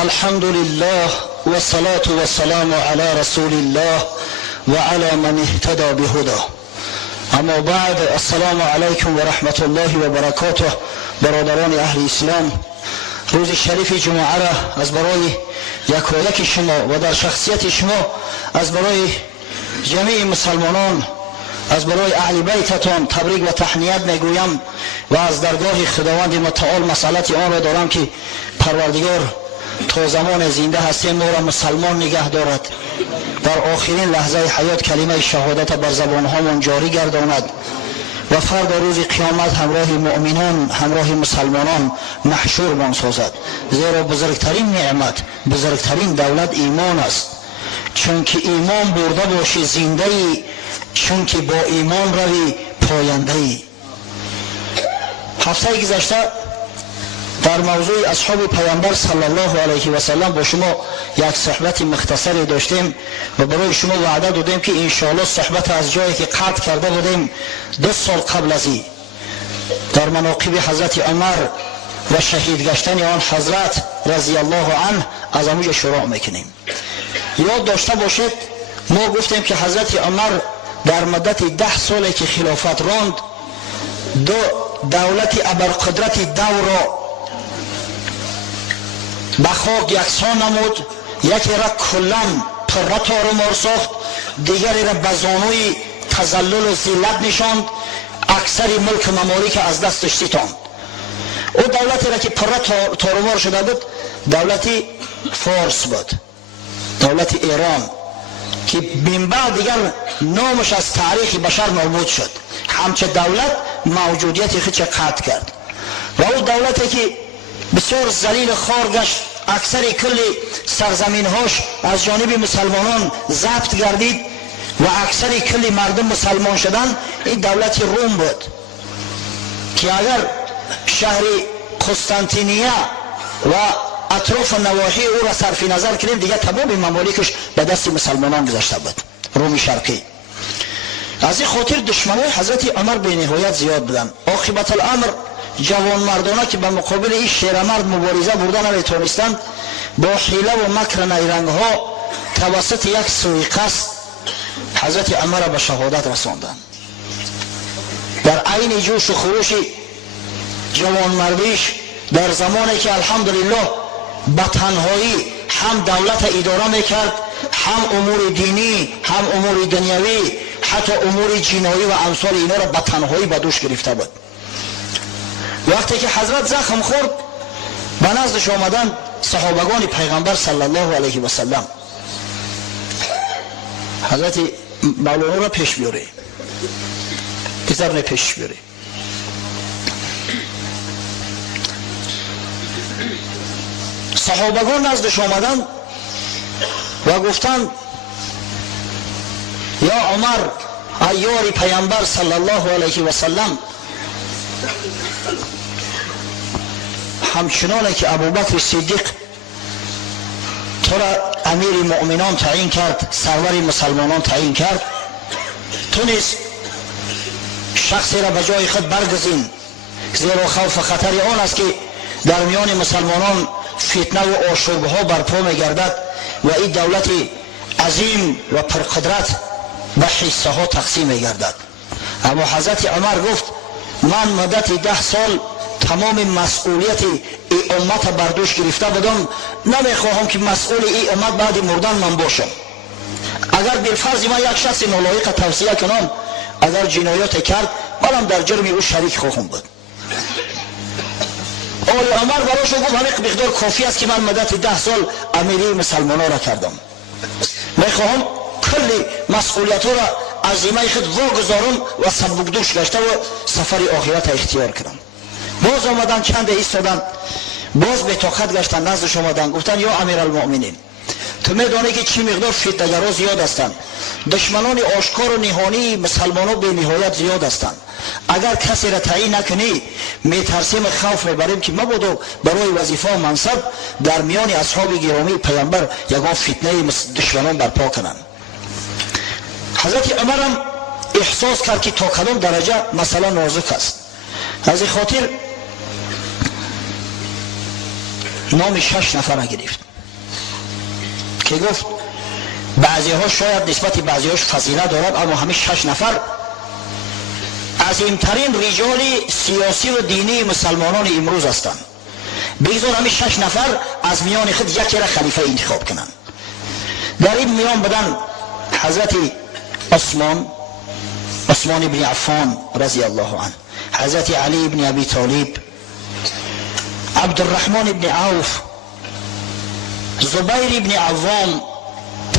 الحمد لله والصلاة والسلام على رسول الله وعلى من اهتدى بهداه. اما بعد، السلام علیکم و رحمت الله و برکاته. برادران اهل اسلام، روز شریف جمعه را از برای یکایک شما و در شخصیت شما از برای جمیع مسلمانان، از برای اهل بیتتان تبریک و تهنیت میگویم و از درگاه خداوند متعال مسئلت آن را دارم که پروردگار تا زمان زنده هستیم ما را مسلمان نگه دارد، در آخرین لحظه حیات کلمه شهادت بر زبان هامون جاری گرداند و فردا روز قیامت همراه مؤمنان، همراه مسلمانان محشور من سازد. زیرا بزرگترین نعمت، بزرگترین دولت ایمان است. چون که ایمان برده باشی زنده ای، چون که با ایمان روی پاینده ای. هفته گذشته در موضوع اصحاب پیامبر صلی الله علیه و سلم با شما یک صحبت مختصری داشتیم و برای شما وعده دادیم که انشاءالله صحبت از جایی که قطع کرده بودیم 2 سال قبل از این در مناقب حضرت عمر و شهید گشتن آن حضرت رضی الله عنه از آنجا شروع میکنیم. یاد داشته باشید ما گفتیم که حضرت عمر در مدت 10 سالی که خلافت راند دو دولت ابرقدرت دور را به خاک یکسان نمود. یکی را کلان پره تارمار ساخت، دیگری را به زانوی تذلل و ذلت نشاند، اکثر ملک ممالک از دستش ستاند. او دولتی را که پره تارمار شده بود دولت فارس بود، دولت ایران، که من بعد دیگر نامش از تاریخ بشر نابود شد. همچه دولت موجودیت خودش قطع کرد و او دولتی که بسیار ذلیل خوار گشت، اکثر کل سرزمین هاش از جانب مسلمانان ضبط گردید و اکثر کل مردم مسلمان شدن، این دولت روم بود که اگر شهر قسطنطینیه و اطراف نواحی او را صرف نظر کنیم دیگه تمام ممالکش به دست مسلمانان گذشته بود، روم شرقی. از این خاطر دشمنای حضرت عمر به نهایت زیاد بودن. عاقبت الامر جوان مردانه که به مقابل این شیرمرد مبارزه بردن نمیتونستند، با حیله و مکر نیرنگ ها توسط یک سوءقصد حضرت عمر به شهادت رساندند. در عین جوش و خروش جوان مردیش در زمانی که الحمدلله به تنهایی هم دولت اداره میکرد، هم امور دینی، هم امور دنیوی، حتی امور جنایی و امثال اینا را به تنهایی به دوش گرفته بود. وقتی که حضرت زخم خورد به نزدش آمدن صحابگان پیغمبر صلی الله علیه و سلم. حضرت مولانا را پیش بیاره، کسر پیش بیاره. صحابگان نزدش آمدن و گفتن یا عمر ایار پیغمبر صلی الله علیه و سلم، همچنانه که ابوبکر صدیق تو را امیر مؤمنان تعیین کرد، سرور مسلمانان تعیین کرد، تو نیز شخصی را به جای خود برگزین، زیرا خوف خطر آن است که در میان مسلمانان فتنه و آشوب ها برپا میگردد و این دولت عظیم و پرقدرت به حصه ها تقسیم میگردد. اما حضرت عمر گفت من مدت 10 سال تمام مسئولیت ای امت بر دوش گرفته بودم، نمیخواهم که مسئول ای امت بعد مردن من باشم. اگر بالفرض من یک شخص نالایق توصیه کنم، اگر جنایت کرد منم در جرم او شریک خواهم بود. آل عمر براشو گفت همین مقدار کافی است که من مدت 10 سال امیری مسلمان را کردم، میخواهم کل مسئولیت را از ذمه خود واگذارم و سبکدوش گشته و سفر آخرت اختیار کنم. باز آمدن چند ایستادن، باز به طاقت گشتن نزدش آمدن گفتن یا امیر المؤمنین تو میدانی که چی مقدار فتنه‌گرا زیاد هستند، دشمنان آشکار و نهانی مسلمانان به نهایت زیاد هستند. اگر کسی را تعیین نکنی میترسیم، خوف میبریم که مبادا برای وظیفه و منصب در میان اصحاب گرامی پیامبر یگان فتنه دشمنان برپا کنند. حضرت عمر هم احساس کرد که تا کدام درجه مسئله نازک است. از این خاطر نام 6 نفر گرفت. که گفت بعضی ها شاید نسبت بعضی هاش فضیلت دارد، اما همه 6 نفر عظیمترین رجال سیاسی و دینی مسلمانان امروز هستند. بگذار همه 6 نفر از میان خود یکی را خلیفه انتخاب کنند. در این میان بدن حضرت عثمان ابن عفان رضی الله عنه، حضرت علی ابن ابی طالب، عبدالرحمن ابن عوف، زبیر ابن عوام،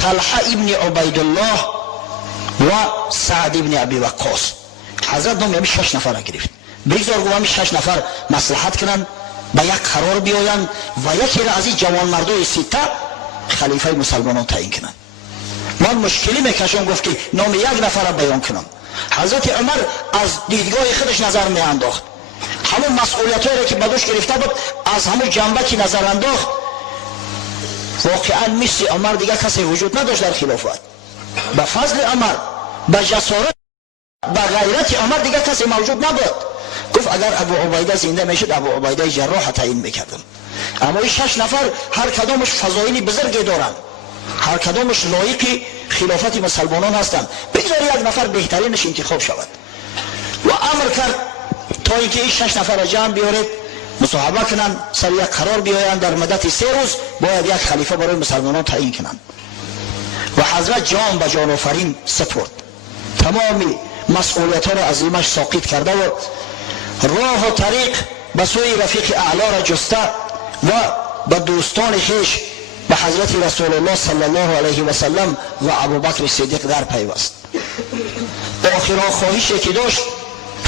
طلحه ابن عبیدالله و سعد ابن ابی وقاص. حضرت نام همین 6 نفر را گرفت. بگذار گفتم همین 6 نفر مصلحت کنند، به یک قرار بیایند و یکی را از این جوان مردای سیته خلیفه مسلمانان تعیین کنند. من مشکلی میکشم گفت که نام یک نفر را بیان کنم. حضرت عمر از دیدگاه خودش نظر میانداخت، همون مسئولیتایی را که به دوش گرفته بود از همون جنبه که نظر انداخت. واقعا مثل عمر دیگه کسی وجود نداشت در خلافت. به فضل عمر، به جسارت، به غیرت عمر دیگه کسی موجود نبود. گفت اگر ابو عبیده زنده میشد ابو عبیده جراح تعیین میکردم. اما این 6 نفر هر کدامش فضایل بزرگی دارند، هر کدامش لایق خلافت مسلمانان هستند. بگذار یک نفر بهترینش انتخاب شود و امر کرد تا اینکه این 6 نفر را جمع بیارید، مصاحبه کنند، سر یک قرار بیایند در مدت 3 روز باید یک خلیفه برای مسلمانان تعیین کنند. و حضرت جان به جان آفرین سپرد، تمام مسئولیت ها را از ایمش ساقط کرده و راه و طریق به سوی رفیق اعلا را جسته و به دوستان خویش به حضرت رسول الله صلی الله علیه و سلم و ابوبکر صدیق در پیوست. آخرین خواهشی که داشت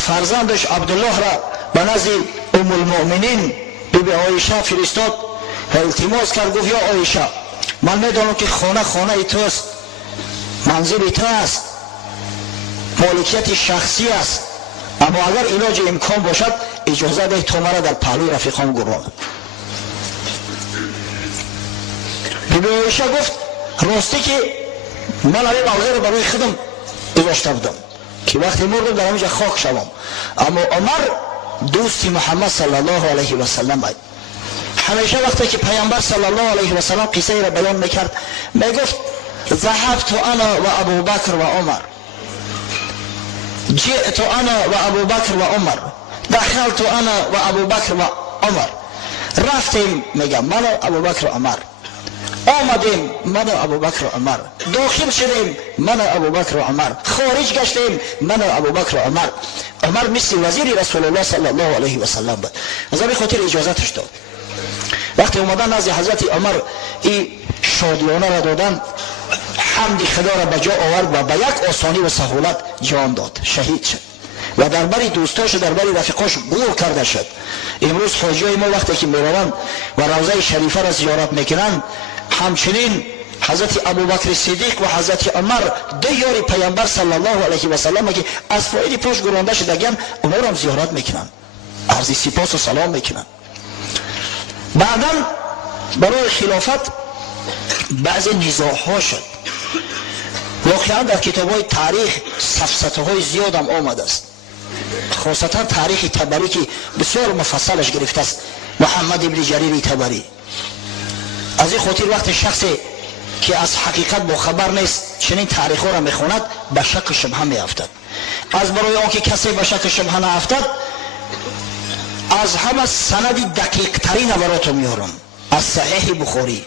فرزندش عبدالله را به نزد ام المؤمنین بیبی عایشه فرستاد و التماس کرد. گفت یا عایشه، من میدانم که خانه توست، منزل تو است، مالکیت شخصی است، اما اگر علاج امکان باشد اجازه ده تا مرا در پهلوی رفیقان گران. بیبی عایشه گفت راستی که من همین موضوع رو برای خودم گذاشته بودم که وقتی مردم در همینجا خاک شوم، اما عمر دوست محمد صلی الله علیه و سلم بود. همیشه وقتی که پیامبر صلی الله علیه و سلم قصه را بیان میکرد میگفت ذهبت انا و ابوبکر و عمر، جئت انا و ابوبکر و عمر، دخلت انا و ابوبکر و عمر. رفتیم میگم من و ابوبکر و عمر، آمدیم من و ابوبکر و عمر، داخل شدیم من و ابوبکر و عمر، خارج گشتیم من و ابوبکر و عمر. عمر مثل وزیر رسول الله صلی الله علیه و سلم بود، از همین خاطر اجازتش داد. وقتی اومدن نزد حضرت عمر این شادیانه را دادن، حمد خدا را به جا آورد و به یک آسانی و سهولت جان داد، شهید شد و در بری دوستاش و در بری رفیقاش گور کرده شد. امروز خارجی ما وقتی که میروند و روضه شریفه را زیارت میکنند، همچنین حضرت ابوبکر صدیق و حضرت عمر دو یار پیامبر صلی الله علیه و سلم که از فایده پاش گرانده شدگان اونا را هم زیارت میکنند، عرض سپاس و سلام میکنند. بعدا برای خلافت بعض نزاع ها شد. واقعا در کتاب های تاریخ سفسطه های زیاد هم آمده است، خاصتا تاریخ طبری که بسیار مفصلش گرفته است، محمد ابن جریر طبری. از این خاطر وقت شخصی که از حقیقت با خبر نیست چنین تاریخ ها را میخواند به شک و شبهه میافتد. از برای آنکه کسی به شک و شبهه نافتد، از همه سند دقیق ترین براتون میارم از صحیح بخاری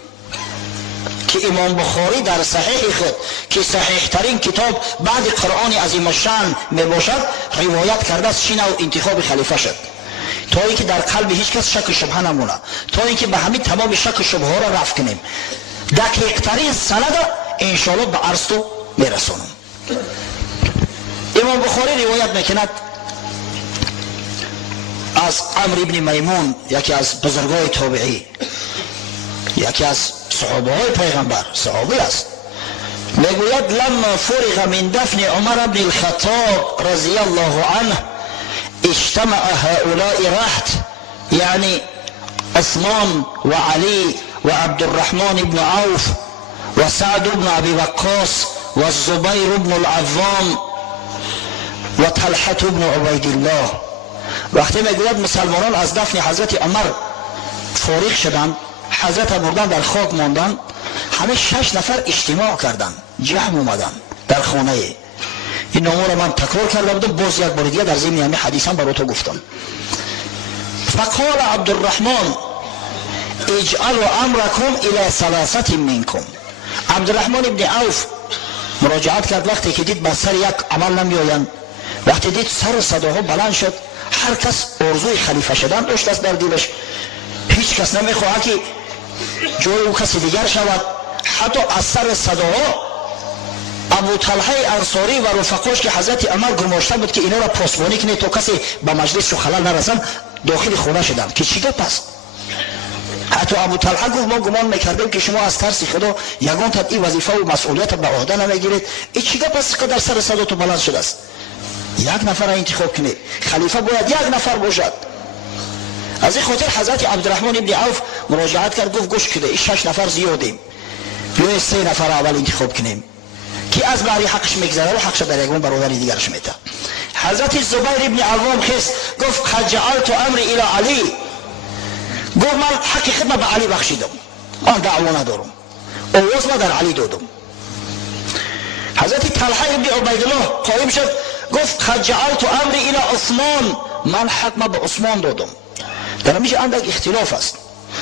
که امام بخاری در صحیح خود که صحیح ترین کتاب بعد قرآن عظیم الشان می باشد روایت کرده است. شین و انتخاب خلیفه شد تا اینکه در قلب هیچ کس شک و شبهه نمونه، تا اینکه به همین تمام شک و شبهه ها را رفع کنیم. دقیق ترین سند انشاءالله به عرض تو میرسونم. امام بخاری روایت میکند از عمرو ابن میمون، یکی از بزرگای تابعی، یکی از صحابه های پیغمبر، صحابی است، میگوید لما فرغ من دفن عمر بن الخطاب رضی الله عنه اجتمع هؤلاء رهط، یعنی عثمان و علی و عبدالرحمن بن عوف و سعد بن ابی وقاص و الزبیر بن العوام و طلحه بن عبیدالله. وقتی میگوید مسلمانان از دفن حضرت عمر فارغ شدند، حضرت مردن در خاک ماندند، همه 6 نفر اجتماع کردن، جمع اومدن در خانه. این نامه را من تکرار کرده بودم، باز یک بار دیگه در ضمن همین حدیثم برای تو گفتم. فقال عبدالرحمن اجعلوا امرکم الی ثلاثه منکم. عبدالرحمن ابن عوف مراجعت کرد، وقتی که دید بر سر یک عمل نمیآیند، وقتی دید سر صداها بلند شد، هر کس آرزوی خلیفه شدن داشت است در دلش، هیچ کس نمیخواهد که جای او کسی دیگر شود. حتی از سر صداها ابو طلحه انصاری و رفقاش که حضرت عمر گماشته بود که اینا را پاسبانی کنه تا کسی به مجلس و خلل نرسن، داخل خونه شدن که چی گپ است. حتی ابو طلحه گفت ما گمان میکردیم که شما از ترس خدا یگان تا این وظیفه و مسئولیت به عهده نمیگیرید. این چی گپ است که در سر صدا تو بلند شده است؟ یک نفر انتخاب کنید، خلیفه باید یک نفر باشد. از این خاطر حضرت عبدالرحمن ابن عوف مراجعت کرد، گفت گوش کده این 6 نفر زیادیم، بیاید 3 نفر اول انتخاب کنیم که از بری حقش میگذره و حقش در یگان برادر دیگرش میده. حضرت زبیر ابن عوام خست گفت قد جعلت امری الی علی، گفت من حق خدمت به علی بخشیدم، من دعوا ندارم، آواز ما در علی دادم. حضرت طلحه ابن عبیدالله قائم شد گفت قد جعلت امری الی عثمان، من حق ما به عثمان دادم. در همیشه اندک اختلاف است،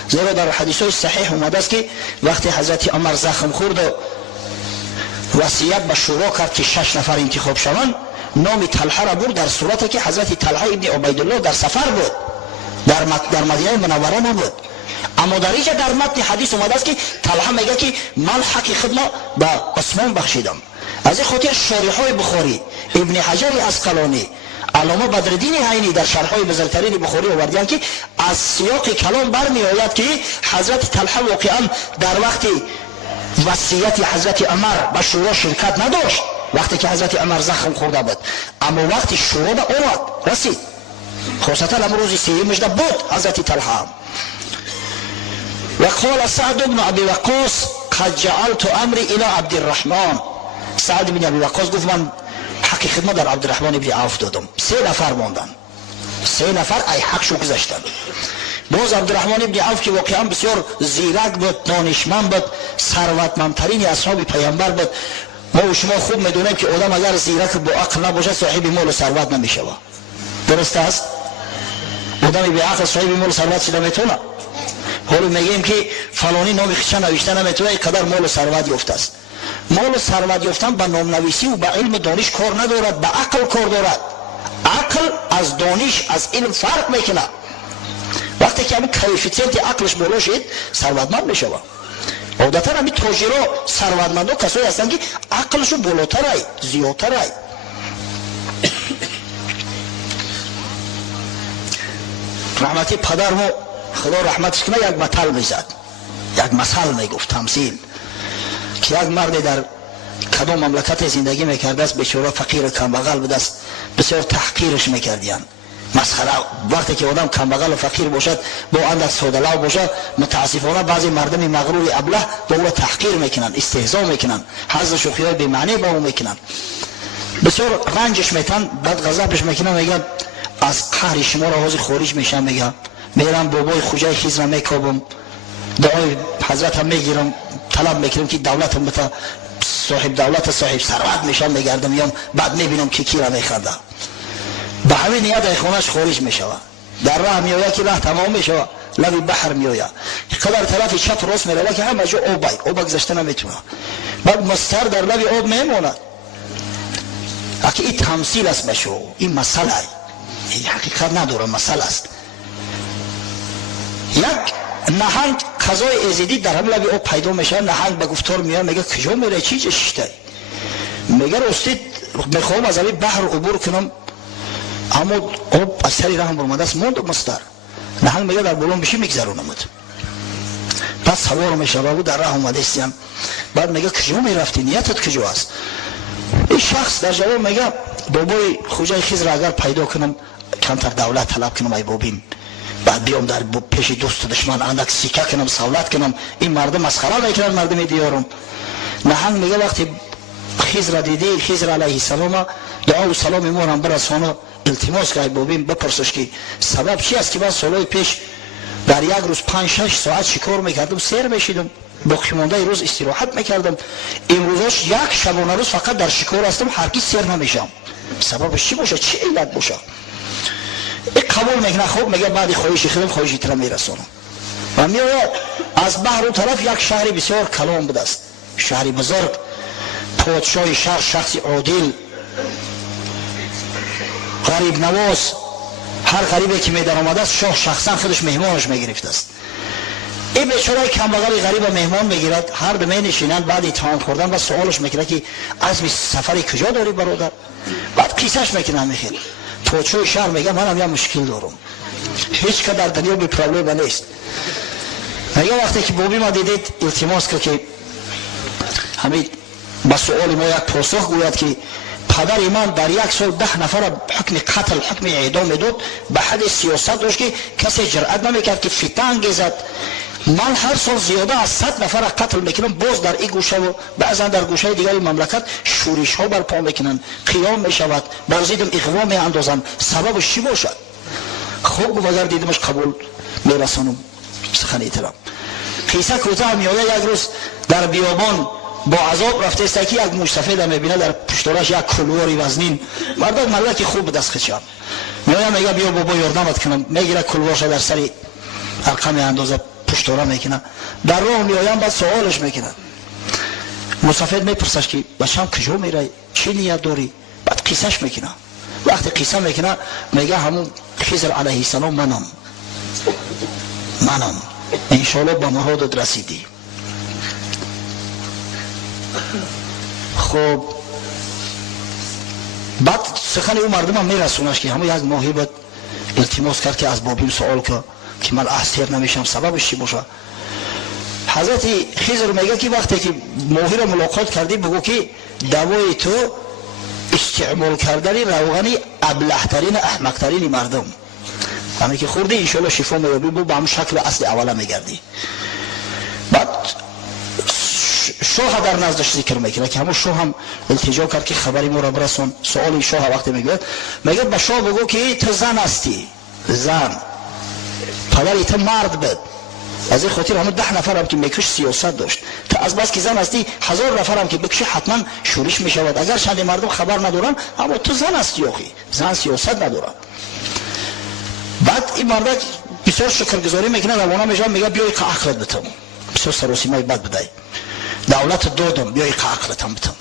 زیرا در حدیث صحیح اومده است که وقتی حضرت عمر زخم خورد و وصیت به شورا کرد که 6 نفر انتخاب شوند، نام طلحه را برد در صورتی که حضرت طلحه ابن عبیدالله در سفر بود، در مدینه منوره نبود. اما در اینجا در متن حدیث اومده است که طلحه میگه که من حق خدمت به عثمان بخشیدم. از این خاطر شارح‌های بخاری، ابن حجر عسقلانی، علامه بدرالدین عینی در شرح‌های بزرگترین بخاری آوردند که از سیاق کلام برمیآید که حضرت طلحه واقعا در وقت وصیت حضرت عمر به شورا شرکت نداشت، وقتی که حضرت عمر زخم خورده بود، اما وقتی شورا به اومد رسید، خاصتا امروز سیمش بود حضرت طلحه. و قال سعد بن ابی وقاص قد جعلت امری الی عبدالرحمن. سعد بن ابی وقاص گفت من حق خدمت در عبدالرحمن ابن عوف دادم. 3 نفر ماندن، 3 نفر ای حقشو گذاشتن. باز عبدالرحمن ابن عوف که واقعا بسیار زیرک بود، دانشمند بود، ثروتمندترین اصحاب پیامبر بود. ما و شما خوب میدونیم که آدم اگر زیرک با عقل نباشه صاحب مال و ثروت نمیشه. درست است؟ آدم بی عقل صاحب مال و ثروت شده میتونه؟ حالا میگیم که فلانی نام خودش نوشته نمیتونه، اینقدر مال و ثروت یافته است. مال و ثروت یافتن به نام نویسی و به علم دانش کار ندارد، به عقل کار دارد. عقل از دانش از علم فرق میکنه. وقتی که همین کوفیشنت عقلش بالا شد ثروتمند میشه. عادتا همین تاجرها ثروتمندا کسایی هستند که عقلشون بالاتره، زیادتره. رحمتی پدرمو خدا رحمتش کنه یک مثل میزد، یک مثل میگفت، تمثیل، که یک مرد در کدام مملکت زندگی میکرده است، بیچاره فقیر کم بغل بود است، بسیار تحقیرش میکردند، مسخره. وقتی که آدم کم بغل و فقیر باشد، با اندک ساده‌لو باشد، متاسفانه بعضی مردم مغرور ابله با او تحقیر میکنن، استهزا میکنن، حظ شوخی‌های بی معنی با او میکنن، بسیار رنجش میتن، بعد غضبش میکنن، میگن از قهر شما را حاضر خارج میشم، میگم میرم بابای خوجای خیز را میکابم، دعای حضرت هم میگیرم، طلب میکنم که دولتم بتا صاحب دولت صاحب ثروت میشم، میگردم میام، بعد میبینم که کی را میخنده، به همین نیت ای خونش خارج میشود. در راه میآید که راه تمام میشود، لبی بحر میآید، قدر طرف چپ راست میروه که همه جا آب گذشته نمیتونه، بعد مستر در لبی آب میماند. اگه این تمثیل است بشو، این مسئله، این حقیقت نداره، مسئله است. یک نهنگ قضای ازیدی در هم لبی آب پیدا میشه، نهنگ به گفتار میاد، میگه کجا میره، چی جشته؟ میگه راستی میخوام از این بحر عبور کنم، اما آب از سری راه برمده است، موند مستر. نهنگ میگه در بلون بشی میگذرونمت. بعد سوار میشه و در راه اومده استیم، بعد میگه کجا میرفتی، نیتت کجا است؟ این شخص در جواب میگه بابای خوجای خیز را اگر پیدا کنم، کمتر دولت طلب کنم ای بابیم، بعد بیام در پیش دوست و دشمن اندک سیکه کنم، سولت کنم، این مردم مسخره میکنن مردم دیارم. نهنگ میگه وقتی خیز را دیدی، خیز را علیه السلام دعا و سلام ما را برسانو، التماس که ای بابیم بپرسش که سبب چی است که بعد سالهای پیش در یک روز 5-6 ساعت شکار میکردم، سیر میشیدم، باقی مانده روز استراحت میکردم. امروزش یک شبانه روز فقط در شکار هستم، هرگز سیر نمیشم. سببش چی باشه؟ چی علت باشه؟ این قبول میکنه. خب میگه بعد خواهش خودم خواهشی ترا میرسونم. و میآید از بحر و طرف یک شهر بسیار کلان بوده است، شهری بزرگ. پادشاه شهر شخصی عادل، غریب نواز. هر غریبی که میدر آمده است شاه شخصا خودش مهمانش میگرفته است. این بیچاره کمبغل غریب مهمان میگیرد، هر دو می نشینند، بعد طعام خوردن و سوالش میکنه که عزم سفری کجا داری برادر؟ بعد قصهش میکنه. میخواد پادشاه شهر میگه منم یه مشکل دارم، هیچ که در دنیا بی پرابلم نیست. میگه وقتی که بابی ما دیدید التماس کرد که همین با سوال ما یک پاسخ گوید که پدر من در یک سال 10 نفر حکم قتل، حکم اعدام میداد. به حد سیاست داشت که کسی جرأت نمیکرد که فتنه انگیزد. من هر سال زیاده از 100 نفر قتل میکنم، باز در این گوشه و بعضا در گوشه دیگری مملکت شورش ها برپا میکنن، قیام میشود، بر ضدم اغوا میاندازم. سببش چی باشد؟ خوب اگر دیدمش قبول میرسانم سخن احترام. قصه کوتاه میآید. یک روز در بیابان با عذاب رفته است که یک موش سفید میبینه، در پشتوارش یک کلواری وزنین. مردم ملکی خوب دست خچم میآید، میگه بیا بابا یاردمت کنم. میگیره کلوارش در سر حلقه میاندازه، پشتواره میکنه. در راه میآیم، بعد سوالش میکنه. مسافر میپرسش که بچه‌م کجا میره، چی نیت داری؟ بعد قصهش میکنه. وقتی قصه میکنه میگه همون خضر علیه السلام منم انشاءالله به مرادت رسیدی. خب بعد سخن او مردم هم میرسونش که همون یک ماهی بعد التماس کرد که از بابیم سوال که من احسیر نمیشم، سببش چی باشه؟ حضرت خضر میگه که وقتی که ماهی را ملاقات کردی بگو که دوای تو استعمال کردن روغن ابله‌ترین احمق‌ترین مردم، همه که خوردی انشاءالله شفا میابی، با همون شکل اصل اوله میگردی. بعد شاه در نزدش ذکر میکنه که همون شاه هم التجا کرد که خبری ما را برسون. سوال شاه وقتی میگه به شاه بگو که تو زن هستی، زن پدر تو مرد بود. از این خاطر همون 10 نفر هم که میکش سیاست داشت. تا از بس که زن هستی 1000 نفر هم که بکشه حتما شورش میشود. اگر چند مردم خبر ندارن اما تو زن هستی، آخی زن سیاست نداره. بعد این مرد بسیار شکرگزاری میکنه، روانه میشه، میگه بیای که عقلت بتم، بسیار سراسیمه بد بدهی، دولت دادم بیای که عقلتم بتم.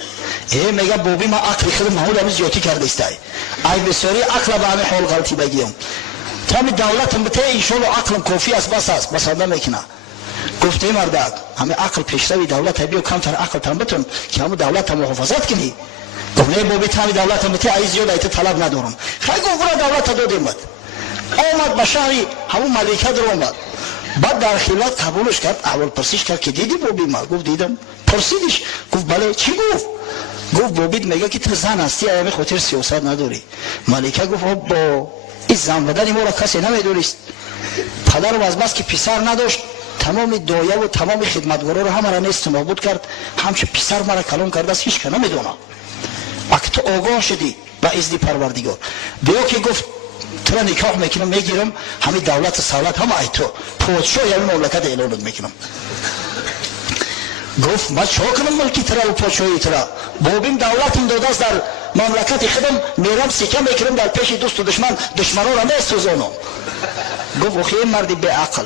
میگه بابی ما عقل خودم محول همین زیادی کرده است، ای بسیاری عقل به همین حال غلطی بگیم، تا همین دولتم بته انشاءالله عقلم کافی است، بس است، بس آدم میکنه. گفته مردک همین عقل پیشروی دولت بیا کمتر عقل تم بتم که همون دولت محافظت کنی. گفته بابی تا همین دولتم بته ای زیاد ایت طلب ندارم. خیلی گفت دولت دادیم آمد به شهری همون ملکه در آمد. بعد در خلوت قبولش کرد، اول پرسیش کرد که دیدی بابی ما؟ گفت دیدم. پرسیدش گفت بله چی گفت؟ گفت بابید میگه که تو زن هستی، ایام خاطر سیاست نداری. ملکه گفت با این زن بدن ما را کسی نمیدونست. پدرم از بس که پسر نداشت تمام دایه و تمام خدمتگارا رو همه را نیست نابود کرد، همچه پسر مرا کلام کرده است هیچ که نمیدونه. اگه تو آگاه شدی با اذن پروردگار بیا که گفت تو را نکاح میکنم میگیرم، همین دولت سالت هم ای تو پادشاه یا مملکت اعلانت میکنم. گفت من چه کنم ملکی ترا و پادشاهی ترا؟ بابیم دولتم داده است در مملکت خودم میرم سکه میکنم در پیش دوست و دشمنان را میسوزانم. گفت اخی مردی به عقل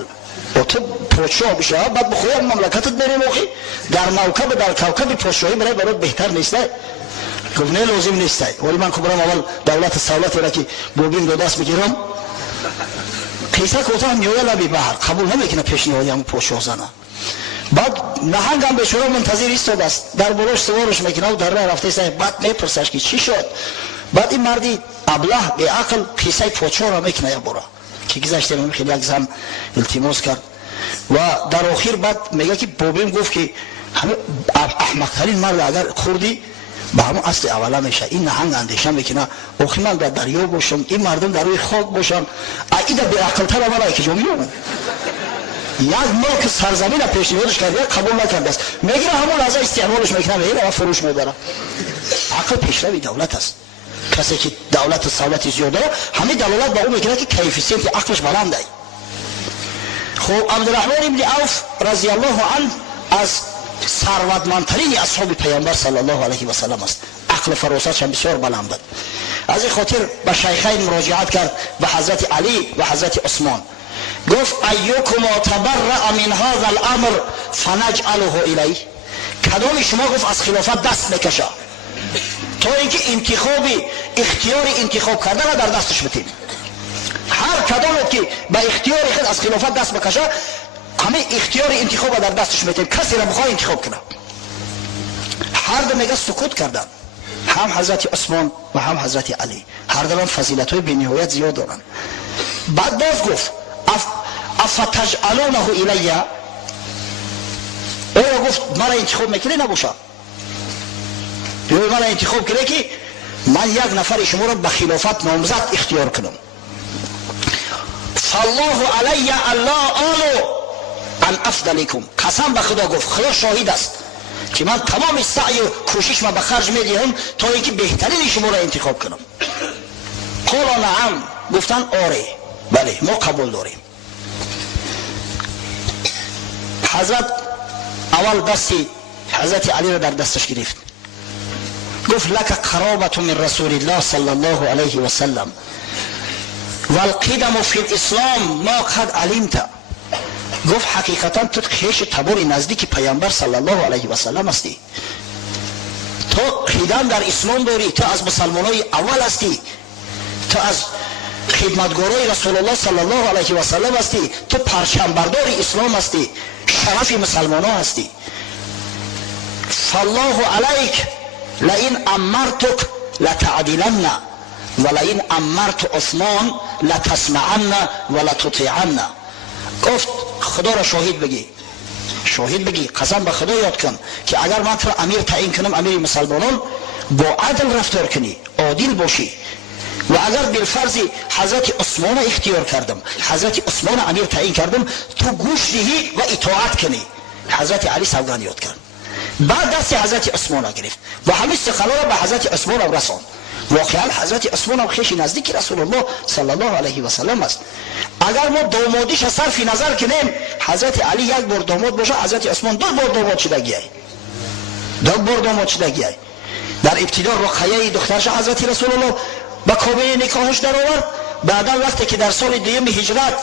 و تو پادشاه بشه بعد بخوی مملکتت میریم اخی در موکب در کوکب پادشاهی برات بهتر نیسته؟ گفت نه لازم نیسته، ولی من کبرم اول دولت سالتی را که بابیم داده است بگیرم. قصه کوتاه میوه لبی بحر قبول نمیکنه پیشنهاد همون پادشاه زنه. بعد نهنگ هم بشورا منتظر ایستاده است، در بالاش سوارش میکنه و در راه رفته است. بعد میپرسش که چی شد؟ بعد این مردی ابله به عقل قصه پادشاه را میکنه یا برا که گذشته من خیلی یک زن التماس کرد و در آخر بعد میگه که بابیم گفت که همه احمق‌ترین مرد اگر خوردی به همون اصل اوله میشه. این نهنگ اندیشه میکنه آخی من در دریا باشم، این مردم در روی خاک باشم، ایده به عقل تر اوله که جامیون یک ملک سرزمین پیشنهادش کرده قبول نکرده است، میگیره همون لحظه استعمالش میکنه میره و فروش میبره. عقل پیشروی دولت است. کسی که دولت سالت زیاده همین دلالت با اون میکنه که کیفیت عقلش بلنده. خب عبدالرحمن ابن عوف رضی الله عنه از ثروتمندترین اصحاب پیامبر صلی الله علیه و سلم است. عقل فراستش هم بسیار بلند بود. از این خاطر به شیخین مراجعت کرد، به حضرت علی و حضرت عثمان. گفت ایکما تبرأ من هذا الامر فنجعله الیه. کدام شما گفت از خلافت دست بکشه تا اینکه اختیار انتخاب کردن در دستش بتیم. هر کدام که به اختیار خود از خلافت دست بکشه همه اختیار انتخاب در دستش میتیم، کسی را بخواه انتخاب کنه. هر دو میگه سکوت کردن، هم حضرت عثمان و هم حضرت علی، هر دو فضیلت های بی‌نهایت زیاد دارن. بعد باز گفت افتجعلونه الیه، او گفت مرا انتخاب میکنی نباشه، مرا انتخاب کنه که من یک نفر شما را به خلافت نامزد اختیار کنم. فالله علی الله آلو ان افضلکم، قسم به خدا گفت، خدا شاهد است که من تمام سعی و کوشش ما به خرج میدهم تا اینکه بهترین شما را انتخاب کنم. قالوا نعم، گفتن آره بله ما قبول داریم. حضرت اول دستی حضرت علی را در دستش گرفت، گفت لک قرابة من رسول الله صلی الله علیه و سلم والقدم فی الاسلام ما قد علمت. گفت حقیقتا تو خیش تبار نزدیک پیامبر صلی الله علیه و سلم هستی، تو قدم در اسلام داری، تو از مسلمانای اول هستی، تو از خدمتگارای رسول الله صلی الله علیه و سلم هستی، تو پرچم بردار اسلام هستی، شرف مسلمان ها هستی. فالله علیک لئن امرتک لتعدلن ولئن امرت عثمان لتسمعن ولتطیعن. گفت خدا را شاهد بگی، قسم به خدا یاد کن که اگر من تو امیر تعیین کنم، امیر مسلمانان، با عدل رفتار کنی، عادل باشی، و اگر بالفرض حضرت عثمان اختیار کردم، حضرت عثمان امیر تعیین کردم، تو گوش دهی و اطاعت کنی. حضرت علی سوگند یاد کرد. بعد دست حضرت عثمان گرفت و همه سخنان را به حضرت عثمان رساند. واقعا حضرت عثمان هم خیلی نزدیک رسول الله صلی الله علیه و سلم است. اگر ما دامادیش صرف نظر کنیم، حضرت علی یک بار داماد باشه، حضرت عثمان دو بار داماد شدگی ای. در ابتدا رقیه دخترش حضرت رسول الله با کابینه نکاحش در آورد. بعدا وقتی که در سال دوم هجرت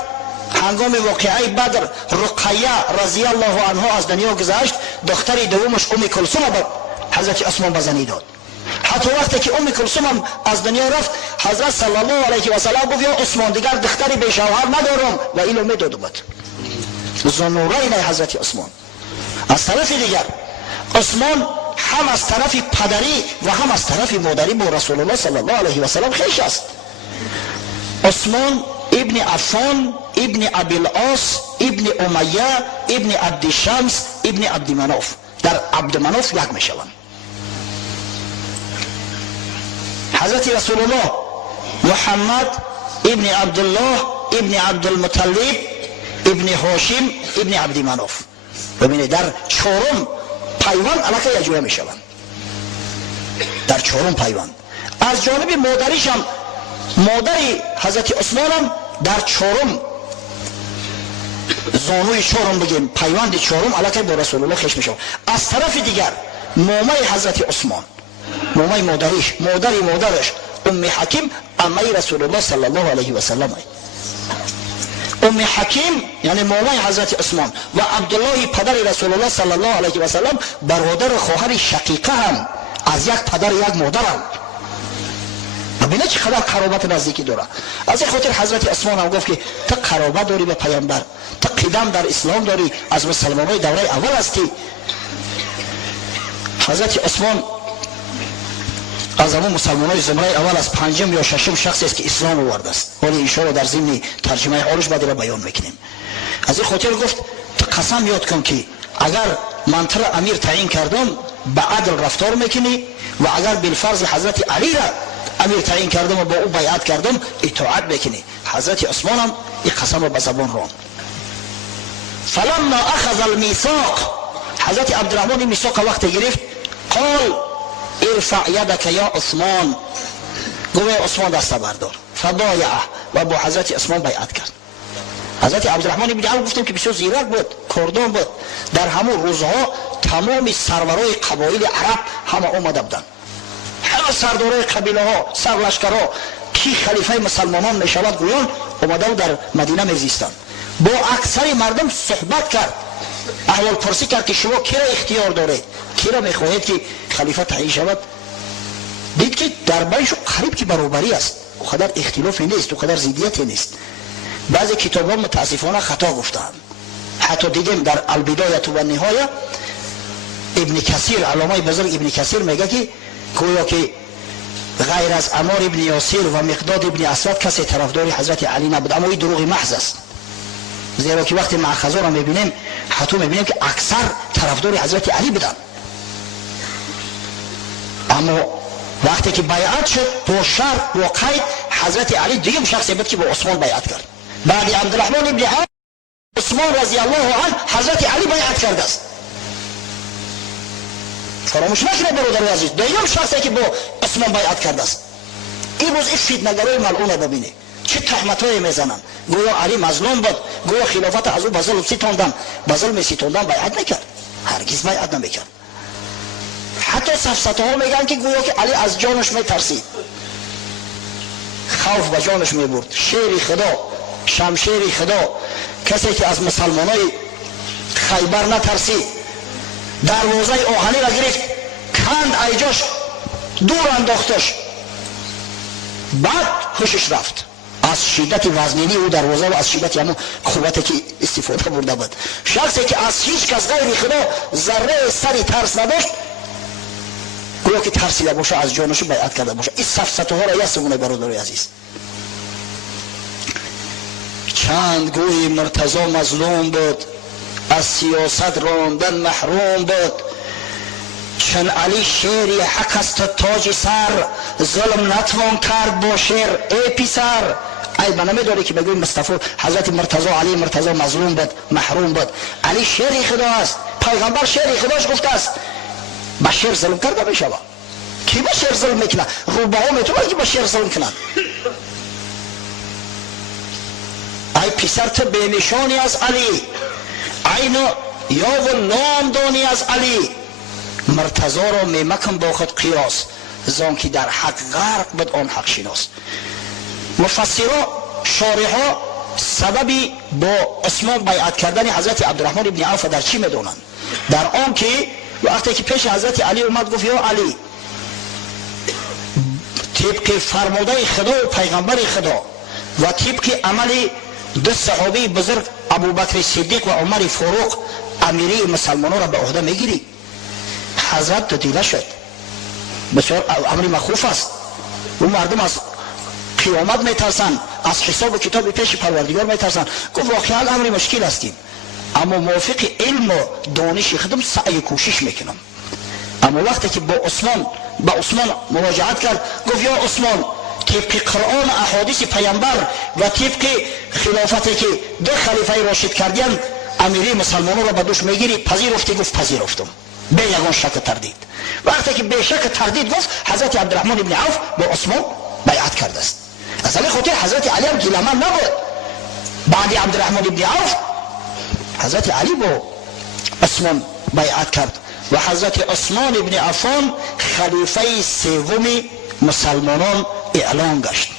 هنگام واقعه بدر رقیه رضی الله عنها از دنیا گذشت، دختر دومش ام کلثوم بود حضرت عثمان بزنی داد. حتی وقتی که ام کلثوم هم از دنیا رفت، حضرت صلی الله علیه و سلم گفت یا عثمان دیگر دختری به شوهر ندارم و اینو میداد بود. ذوالنورین حضرت عثمان. از طرف دیگر عثمان هم از طرف پدری و هم از طرف مادری با رسول الله صلی الله علیه و سلم خویش است. عثمان ابن عفان ابن ابی العاص ابن امیه ابن عبد شمس ابن عبد مناف، در عبد مناف یک میشوند. حضرت رسول الله محمد ابن عبدالله ابن عبدالمطلب ابن هاشم ابن عبد مناف. ببینید در چهارم پیوند علاقه یجوه می شوند، در چهارم پیوند. از جانب مادریش هم، مادری حضرت عثمان هم در چهارم زانوی چهارم بگیم پیوند چهارم علاقه با رسول الله خیش می شوند. از طرف دیگر مامه حضرت عثمان، مامه مادرش ام حکیم عمه رسول الله صلی الله علیه و سلم. ام حکیم یعنی مامه حضرت عثمان و عبدالله پدر رسول الله صلی الله علیه و سلم برادر و خواهر شقیقه هم از یک پدر یک مادر هم. ببینید چه خبر قرابت نزدیکی داره. از این خاطر حضرت عثمان هم گفت که تو قرابت داری به پیامبر، تو قدم در اسلام داری، از مسلمانای دوره اول هستی. حضرت عثمان از همون مسلمانای زمره اول از پنجم یا ششم شخصی است که اسلام آورده است، ولی ان شاء الله در ضمن ترجمه حالش بعد را بیان میکنیم. از این خاطر گفت تو قسم یاد کن که اگر من تو را امیر تعیین کردم به عدل رفتار میکنی، و اگر بالفرض حضرت علی را امیر تعیین کردم و با او بیعت کردم اطاعت میکنی. حضرت عثمان هم این قسم را به زبان راند. فلما اخذ الميثاق، حضرت عبدالرحمن میثاق وقت گرفت، قال ارفع یدک یا عثمان، گوه عثمان دست بردار، فبایعه، و با حضرت عثمان بیعت کرد. حضرت عبدالرحمن ابن عوف گفتم که بسیار زیرک بود، کردان بود. در همون روزها تمام سرورای قبایل عرب همه آمده بودن، همه سردارای قبیله ها، سرلشکرها کی خلیفه مسلمانان می شود گویان آمده و در مدینه می زیستند. با اکثر مردم صحبت کرد، احوال پرسی کرد که شما کی را اختیار دارید، کی را می خواهید که خلیفه تعیین شود. دید که در بینشون قریب که برابری است، او قدر اختلافی نیست، او قدر ضدیتی نیست. بعضی کتابان متاسفانه خطا گفتند. حتی دیدیم در البدایه و النهایه ابن کثیر، علامه بزرگ ابن کثیر میگه که گویا که غیر از عمار ابن یاسر و مقداد ابن اسود کسی طرفدار حضرت علی نبود. اما این دروغ محض است، زیرا که وقتی مأخذها را میبینیم حتی میبینیم که اکثر طرفدار حضرت علی بودن. اما وقتی که بیعت شد با شرط و قید، حضرت علی دیگه شخصی بود که با عثمان بیعت کرد. بعد عبدالرحمن ابن عوف عثمان رضی الله عنه حضرت علی بیعت کرده است. فراموش نکنید برادر عزیز، دیگه شخصی که با عثمان بیعت کرده است. این روز این فتنه‌گرای ملعون ببینید چه تهمت‌هایی میزنن، گویا علی مظلوم بود، گویا خلافت از او به ظلم ستاندن، به ظلم ستاندن بیعت نکرد، هرگز بیعت نمیکرد. حتی سفسطه‌ها میگن که گویا که علی از جانش میترسید، خوف به جانش میبرد. شیر خدا، شمشیر خدا، کسی که از مسلمانای خیبر نترسید، دروازه آهنی را گرفت، کند ایجاش، دور انداختش، بعد هوشش رفت. از شدت وزنینی او دروازه و از شدت همون قوتی که استفاده برده بود. شخصی که از هیچ کس غیر خدا ذره سری ترس نداشت، گویا که ترسیده باشه از جانش بیعت کرده باشه. این سفسطه ها را یستمونه برادر عزیز. چند گوی مرتضی مظلوم بود، از سیاست راندن محروم بود. چون علی شیر حق است تاج سر، ظلم نتوان کرد با شیر. ای پسر، ای بنامه داری که بگوی مصطفی حضرت مرتضی علی مرتضی مظلوم بود، محروم بود. علی شیر خدا است، پیغمبر شیر خداش گفته است با شیر ظلم کرده می شود. کی با شیر ظلم میکنه؟ روبه ها میتونه که با شیر ظلم کنن. ای پسر تو به نشانی از علی، عین یا و نام دانی از علی. مرتضی را میمکن با خود قیاس، زان که در حق غرق بود آن حق شناس. مفسرها شارحها سببی با عثمان بیعت کردن حضرت عبدالرحمن ابن عوف در چی میدونن؟ در آن که وقتی که پیش حضرت علی اومد گفت یا علی، طبق فرموده خدا و پیغمبر خدا و طبق عمل دو صحابی بزرگ ابوبکر صدیق و عمر فاروق امیری مسلمانان را به عهده میگیری؟ حضرت دیده شد، بسیار امر مخوف است. و مردم از قیامت میترسن، از حساب و کتاب پیش پروردگار میترسن. گفت واقعا امر مشکل هستیم، اما موافق علم و دانش خودم سعی کوشش میکنم. اما وقتی که با عثمان مراجعت کرد، گفت یا عثمان، طبق قرآن احادیث پیامبر و طبق خلافتی که دو خلیفه راشد کردن امیری مسلمانان را به دوش میگیری، پذیرفتی؟ گفت پذیرفتم به یگان شک تردید. وقتی که به شک تردید گفت، حضرت عبدالرحمن ابن عوف با عثمان بیعت کرده است. از همین خاطر حضرت علی هم گیلمن نبود. بعد عبدالرحمن ابن عوف حضرت علی با عثمان بیعت کرد و حضرت عثمان ابن عفان خلیفه سوم مسلمانان اعلان گشت.